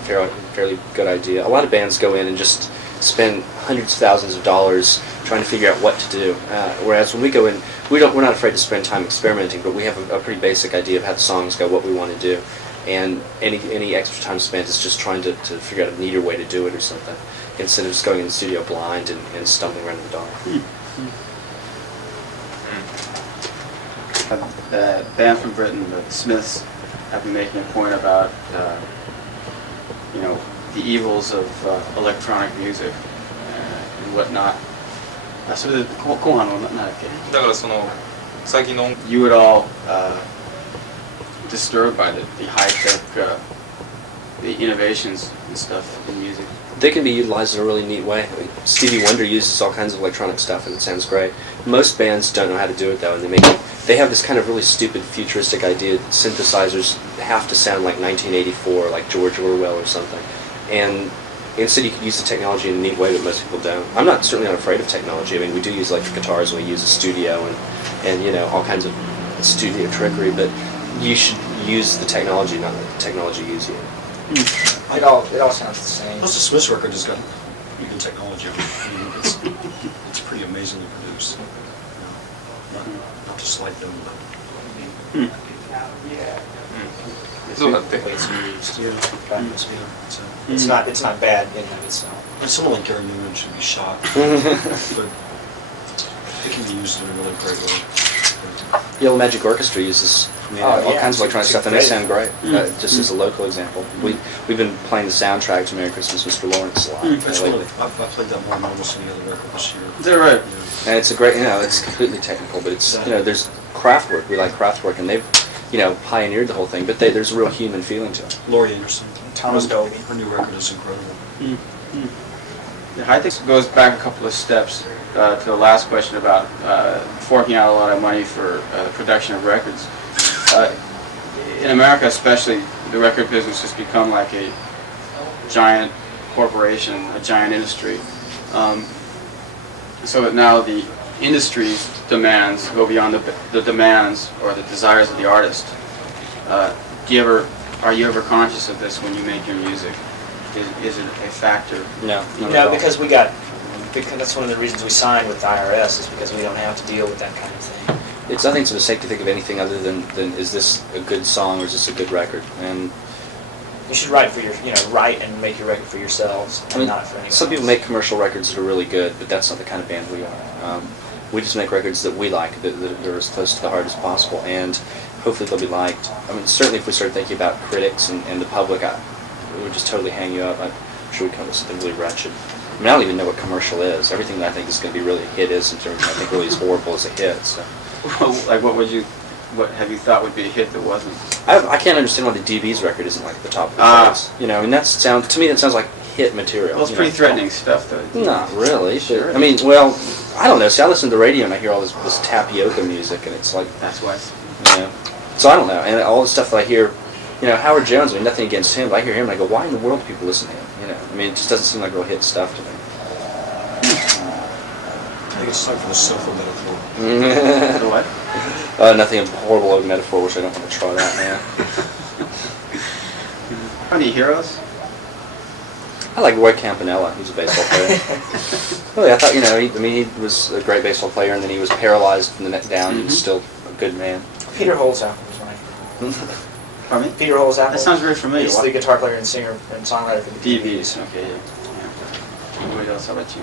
fairly good idea. A lot of bands go in and just spend hundreds of thousands of dollars trying to figure out what to do. Whereas when we go in, we're not afraid to spend time experimenting, but we have a pretty basic idea of how the songs go, what we want to do, and any extra time spent is just trying to figure out a neater way to do it or something, instead of just going in the studio blind and stumbling around in the dark. A band from Britain, the Smiths, have been making a point about the evils of electronic music and whatnot. So go on, not okay. だからその最近の You would all disturbed by the high tech, the innovations and stuff in music. They can be utilized in a really neat way. I mean, Stevie Wonder uses all kinds of electronic stuff and it sounds great. Most bands don't know how to do it though, and they have this kind of really stupid futuristic idea that synthesizers have to sound like 1984, like George Orwell or something. And instead you can use the technology in a neat way that most people don't. I'm certainly not afraid of technology. I mean, we do use electric guitars and we use a studio and all kinds of studio trickery, but you should use the technology, not let the technology use you. It all sounds the same. Plus the Smiths record has got even technology. I mean, it's pretty amazingly produced. Not to slight them, but. そうだって It's used. Yeah. It's not bad in and of itself. And someone like Gary Newman should be shot, but it can be used in a really great way. Yellow Magic Orchestra uses all kinds of electronic stuff, and they sound great. Just as a local example, we've been playing the soundtrack to Merry Christmas, Mr. Lawrence a lot lately. I played that more than almost any other record this year. Is that right? And it's a great, it's completely technical, but it's there's craft work. We like craft work, and they've pioneered the whole thing. But there's a real human feeling to it. Laurie Anderson. Thomas Dolby. Her new record is incredible. The high tech goes back a couple of steps to the last question about forking out a lot of money for the production of records. In America especially, the record business has become like a giant corporation, a giant industry. So that now the industry's demands go beyond the demands or the desires of the artist. Are you ever conscious of this when you make your music? Is it a factor? No, No, because that's one of the reasons we signed with the IRS, is because we don't have to deal with that kind of thing. I think it's a mistake to think of anything other than is this a good song or is this a good record? And You should write and make your record for yourselves, and not for anyone some people else. make commercial records that are really good, but that's not the kind of band we are. We just make records that we like, that are as close to the heart as possible, and hopefully they'll be liked. I mean, certainly if we start thinking about critics and the public, it would just totally hang you up. I'm sure we'd come up with something really wretched. I mean, I don't even know what commercial is. Everything that I think is going to be really a hit is, in terms of, I think really is horrible as a hit. So. Like what have you thought would be a hit that wasn't? I can't understand why the DB's record isn't like at the top of the charts. I mean, to me that sounds like hit material. Well, it's pretty threatening stuff, though. Not really. Sure. I mean, well, I don't know. See, I listen to the radio and I hear all this tapioca music, and it's like, That's why. So I don't know. And all the stuff that I hear, Howard Jones. I mean, nothing against him, but I hear him and I go, why in the world do people listen to him? I mean, it just doesn't seem like real hit stuff to me. I think it's time for the sofa metaphor. The what? Nothing, a horrible old metaphor, which I don't want to trot out now. Any heroes? I like Roy Campanella. He's a baseball player. Really, I thought, he was a great baseball player, and then he was paralyzed from the neck down. He was still a good man. Peter Holzapfel was mine. Pardon me? Peter Holzapfel. That sounds very familiar. He's the guitar player and singer and songwriter for the DBs. Okay. Yeah. What else? How about you?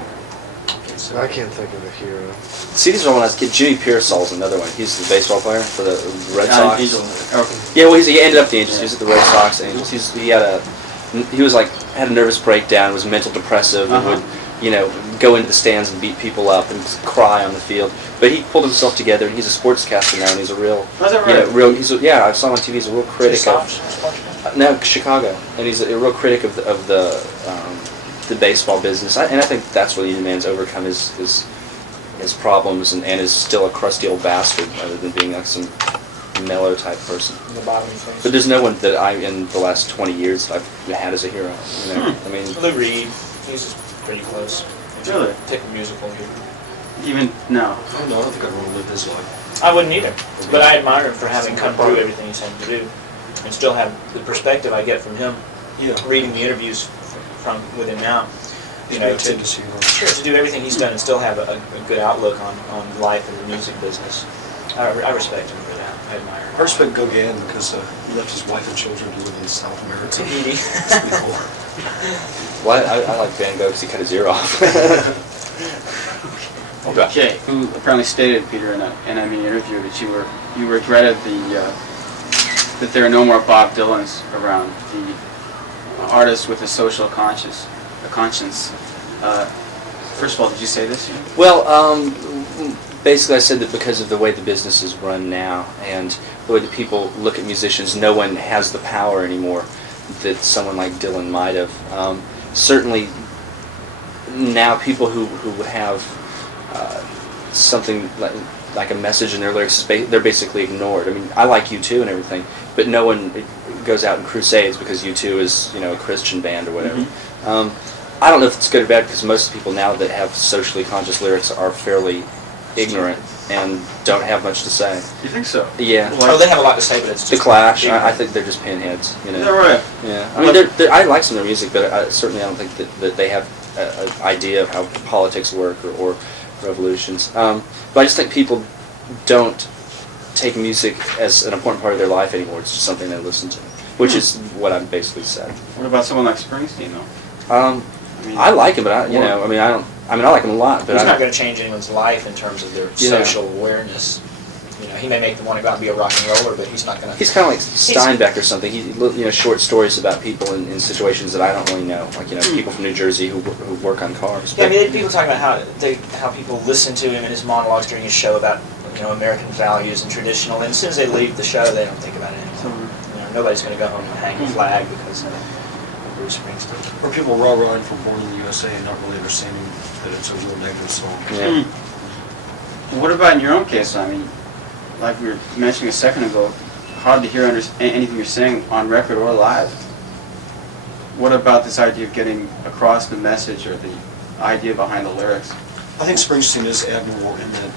I can't think of a hero. See, these are when I was a kid. Jimmy Pearsall's another one. He's the baseball player for the Red Sox. Okay. Yeah, well, he ended up the Angels. He was at the Red Sox Angels. He had a nervous breakdown. Was mental depressive. And would, go into the stands and beat people up and cry on the field. But he pulled himself together. And he's a sportscaster now, and he's a real. Was that right? I saw him on TV. He's a real critic of. No, Chicago, and he's a real critic of the baseball business. And I think that's where the man's overcome his problems and is still a crusty old bastard rather than being like some mellow type person. The bottom of things. But there's no one that in the last 20 years that I've had as a hero. I mean, Lou Reed, he's pretty close. Really? Pick a musical hero. Even no. I don't think I'd want to live his life. I wouldn't either, but I admire him for having come through everything he's had to do, and still have the perspective I get from him Yeah. reading the interviews from with him now, you It's know, good to see you. sure, to do everything he's done and still have a good outlook on life and the music business. I respect him for that. I admire him. I respect Gauguin because he left his wife and children to live in South America. Tahiti. That's pretty cool. Well, I like Van Gogh because he cut his ear off. Okay, who apparently stated, Peter, in an interview that you regretted that there are no more Bob Dylans around, the artist with a social conscience. First of all, did you say this? Well, basically I said that because of the way the business is run now and the way that people look at musicians, no one has the power anymore that someone like Dylan might have. Certainly now people who have something like a message in their lyrics, they're basically ignored. I mean, I like U2 and everything, but no one goes out and crusades because U2 is, you know, a Christian band or whatever. Mm-hmm. I don't know if it's good or bad because most people now that have socially conscious lyrics are fairly ignorant and don't have much to say. You think so? Yeah. Oh, they have a lot to say, but it's The just Clash, I think they're just pinheads. You know. Is that right? Yeah. I mean, I like some of their music, but certainly I don't think that they have an idea of how politics work or revolutions. But I just think people don't take music as an important part of their life anymore. It's just something they listen to, which is what I'm basically said. What about someone like Springsteen, though? I like him, but I like him a lot. But He's I not going to change anyone's life in terms of their Yeah. social awareness. You know, he may make them want to go out and be a rock and roller, but he's not going to. He's kind of like Steinbeck or something. He, you know, short stories about people in situations that I don't really know, like, you know, people from New Jersey who work on cars. Yeah, I mean, people talk about how people listen to him in his monologues during his show about, you know, American values and traditional, and as soon as they leave the show, they don't think about it anymore. You know, nobody's going to go home and hang a flag because of Bruce Springsteen. Or people rah-rahing for Born in the USA and not really understanding that it's a real negative song. Yeah. What about in your own case? I mean, like we were mentioning a second ago, hard to hear anything you're saying on record or live. What about this idea of getting across the message or the idea behind the lyrics? I think Springsteen is admirable in that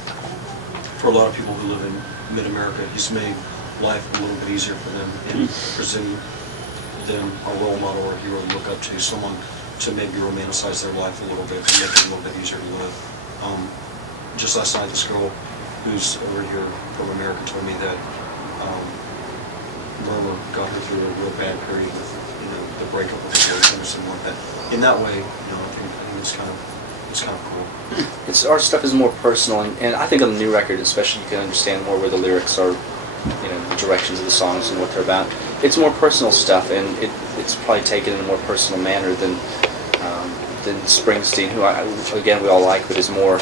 for a lot of people who live in mid-America, he's made life a little bit easier for them in presenting them a role model or a hero to look up to, someone to maybe romanticize their life a little bit, to make it a little bit easier to live. Just last night, this girl who's over here from America told me that Murmur got her through a real bad period with, you know, the breakup with her boyfriend or something like that. In that way, you know, I think it's kind of cool. It's our stuff is more personal, and I think on the new record, especially, you can understand more where the lyrics are, you know, the directions of the songs and what they're about. It's more personal stuff, and it's probably taken in a more personal manner than Springsteen, who again we all like, but is more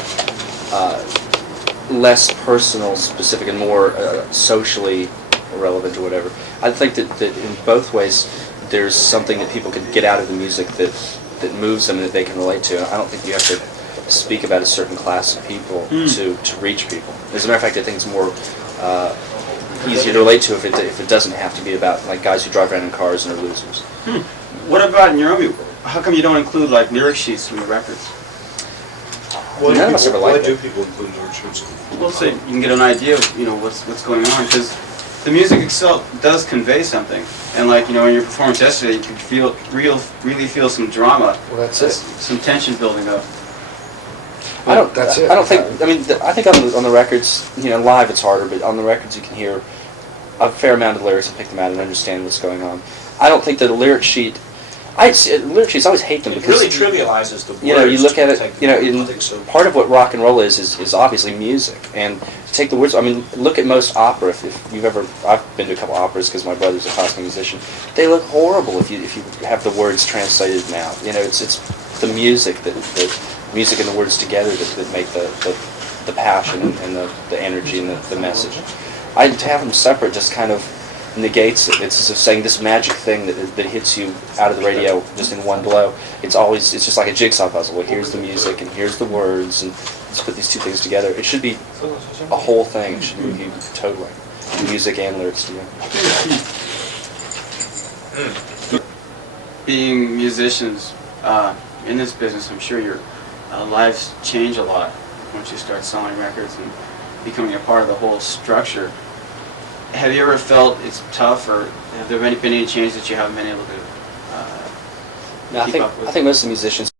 less personal, specific, and more socially relevant or whatever. I think that in both ways there's something that people can get out of the music that moves them and that they can relate to. I don't think you have to speak about a certain class of people to reach people. As a matter of fact, I think it's more easier to relate to if it doesn't have to be about like guys who drive around in cars and are losers. What about in your own? How come you don't include like lyric sheets from the records? None of us ever Why liked do it. people include lyric sheets? Well, so you can get an idea of, you know, what's going on, because the music itself does convey something. And like, you know, in your performance yesterday, you could really feel some drama. Well, that's it. Some tension building up. I don't. That's it. I don't think. I mean, I think on the records, you know, live it's harder, but on the records you can hear a fair amount of lyrics and pick them out and understand what's going on. I don't think that a lyric sheet. Lyric sheets, I always hate them It because really trivializes the words. you know, you look at it, to take you know, the- in, I think so. part of what rock and roll is obviously music, and to take the words. I mean, look at most opera. If you've ever, I've been to a couple operas because my brother's a classical musician. They look horrible if you have the words translated now. You know, it's the music the music and the words together that make the passion and the energy and the message. To have them separate just kind of negates it. It's as if saying this magic thing that hits you out of the radio just in one blow. It's just like a jigsaw puzzle. Well, here's the music and here's the words, and let's put these two things together. It should be a whole thing. It should move you totally. Music and lyrics together. Being musicians in this business, I'm sure your lives change a lot once you start selling records and becoming a part of the whole structure. Have you ever felt it's tough, or have there been any change that you haven't been able to No, I keep think up with. I think most of the musicians